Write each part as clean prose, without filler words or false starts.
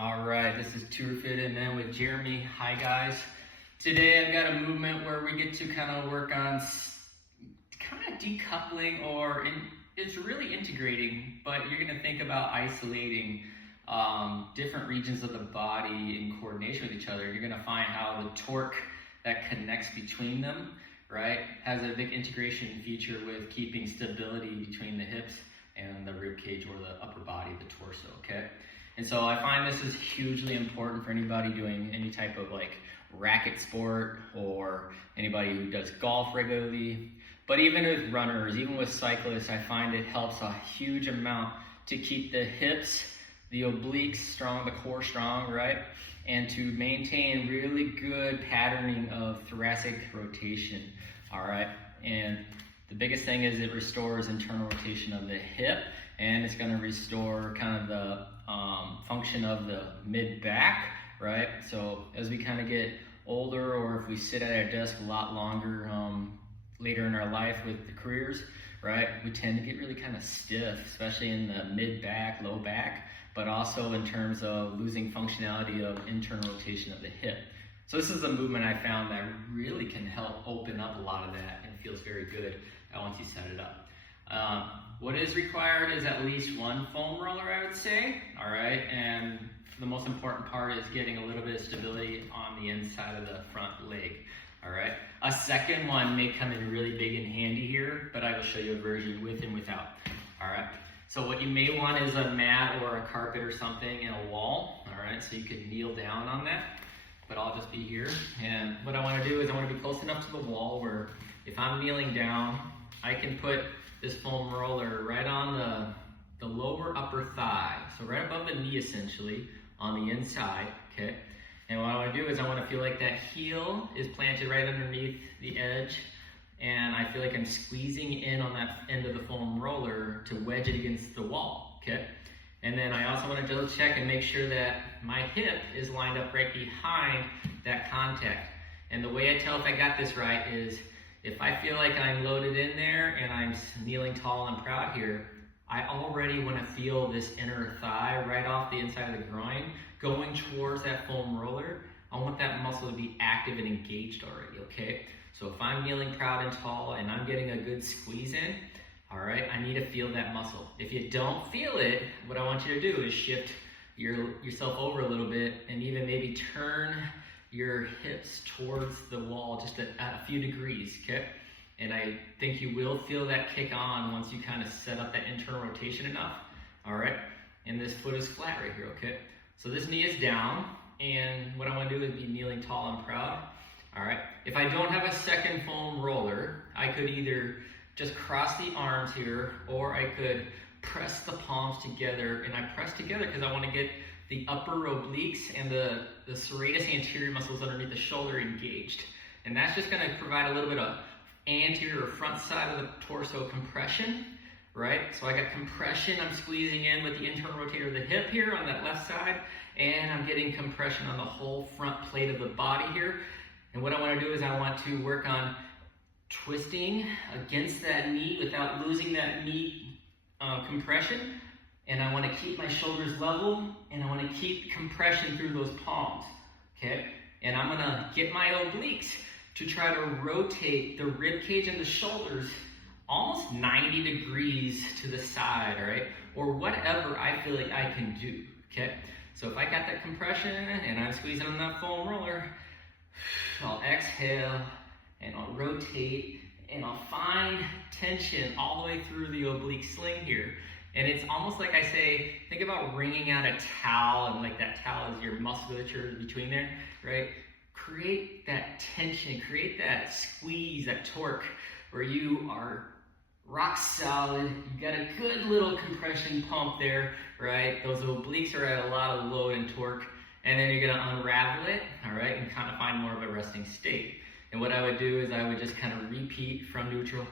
All right, this is Tour Fit and then with Jeremy. Hi guys. Today I've got a movement where we get to kind of work on kind of decoupling, it's really integrating, but you're going to think about isolating different regions of the body in coordination with each other. You're going to find how the torque that connects between them, right, has a big integration feature with keeping stability between the hips and the rib cage or the upper body, the torso, okay? And so I find this is hugely important for anybody doing any type of like racket sport or anybody who does golf regularly. But even with runners, even with cyclists, I find it helps a huge amount to keep the hips, the obliques strong, the core strong, right? And to maintain really good patterning of thoracic rotation, all right? And the biggest thing is it restores internal rotation of the hip, and it's gonna restore kind of the function of the mid-back, right? So as we kind of get older, or if we sit at our desk a lot longer later in our life with the careers, right, we tend to get really kind of stiff, especially in the mid-back, low back, but also in terms of losing functionality of internal rotation of the hip. So this is a movement I found that really can help open up a lot of that and feels very good once you set it up. What is required is at least one foam roller, I would say, all right? And the most important part is getting a little bit of stability on the inside of the front leg, all right? A second one may come in really big and handy here, but I will show you a version with and without, all right? So what you may want is a mat or a carpet or something and a wall, all right? So you could kneel down on that, but I'll just be here. And what I wanna do is I wanna be close enough to the wall where if I'm kneeling down, I can put this foam roller right on the lower upper thigh, so right above the knee essentially, on the inside, okay? And what I want to do is I want to feel like that heel is planted right underneath the edge, and I feel like I'm squeezing in on that end of the foam roller to wedge it against the wall, okay? And then I also want to double check and make sure that my hip is lined up right behind that contact. And the way I tell if I got this right is if I feel like I'm loaded in there and I'm kneeling tall and proud here, I already want to feel this inner thigh right off the inside of the groin going towards that foam roller. I want that muscle to be active and engaged already, okay? So if I'm kneeling proud and tall and I'm getting a good squeeze in, all right, I need to feel that muscle. If you don't feel it, what I want you to do is shift yourself over a little bit and even maybe turn your hips towards the wall just a few degrees, okay? And I think you will feel that kick on once you kind of set up that internal rotation enough, all right? And this foot is flat right here, okay? So this knee is down, and what I want to do is be kneeling tall and proud, all right? If I don't have a second foam roller, I could either just cross the arms here, or I could press the palms together, and I press together because I want to get the upper obliques and the serratus anterior muscles underneath the shoulder engaged. And that's just gonna provide a little bit of anterior or front side of the torso compression, right? So I got compression, I'm squeezing in with the internal rotator of the hip here on that left side, and I'm getting compression on the whole front plate of the body here. And what I wanna do is I want to work on twisting against that knee without losing that knee compression. And I want to keep my shoulders level, and I want to keep compression through those palms, okay? And I'm going to get my obliques to try to rotate the rib cage and the shoulders almost 90 degrees to the side, all right? Or whatever I feel like I can do, okay? So if I got that compression and I'm squeezing on that foam roller, I'll exhale and I'll rotate and I'll find tension all the way through the oblique sling here. And it's almost like I say, think about wringing out a towel, and like that towel is your musculature between there, right? Create that tension, create that squeeze, that torque, where you are rock solid. You got a good little compression pump there, right? Those obliques are at a lot of load and torque, and then you're gonna unravel it, all right, and kind of find more of a resting state. And what I would do is I would just kind of repeat from neutral.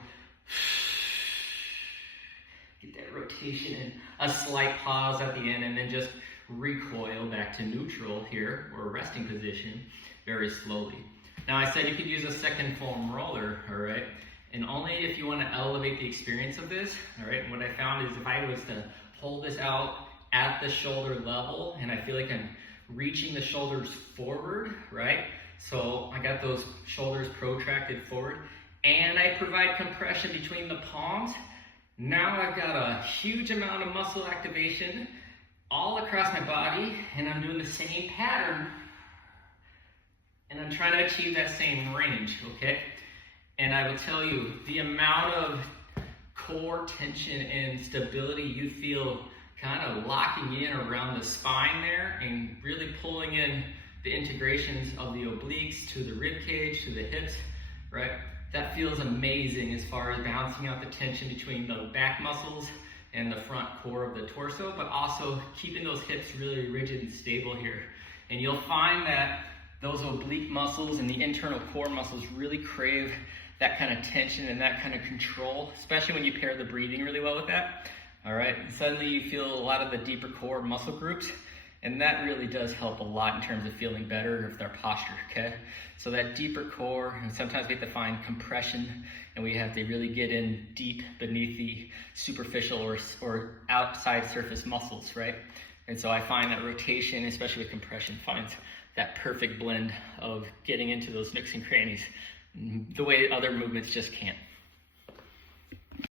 Get that rotation and a slight pause at the end, and then just recoil back to neutral here, or resting position, very slowly. Now I said you could use a second foam roller, all right? And only if you want to elevate the experience of this, all right? And what I found is if I was to hold this out at the shoulder level, and I feel like I'm reaching the shoulders forward, right? So I got those shoulders protracted forward, and I provide compression between the palms. Now I've got a huge amount of muscle activation all across my body, and I'm doing the same pattern, and I'm trying to achieve that same range, okay? And I will tell you, the amount of core tension and stability you feel kind of locking in around the spine there and really pulling in the integrations of the obliques to the rib cage, to the hips, right? That feels amazing as far as balancing out the tension between the back muscles and the front core of the torso, but also keeping those hips really rigid and stable here. And you'll find that those oblique muscles and the internal core muscles really crave that kind of tension and that kind of control, especially when you pair the breathing really well with that. All right, and suddenly you feel a lot of the deeper core muscle groups, and that really does help a lot in terms of feeling better with our posture, okay? So that deeper core, and sometimes we have to find compression, and we have to really get in deep beneath the superficial or outside surface muscles, right? And so I find that rotation, especially with compression, finds that perfect blend of getting into those nooks and crannies the way other movements just can't.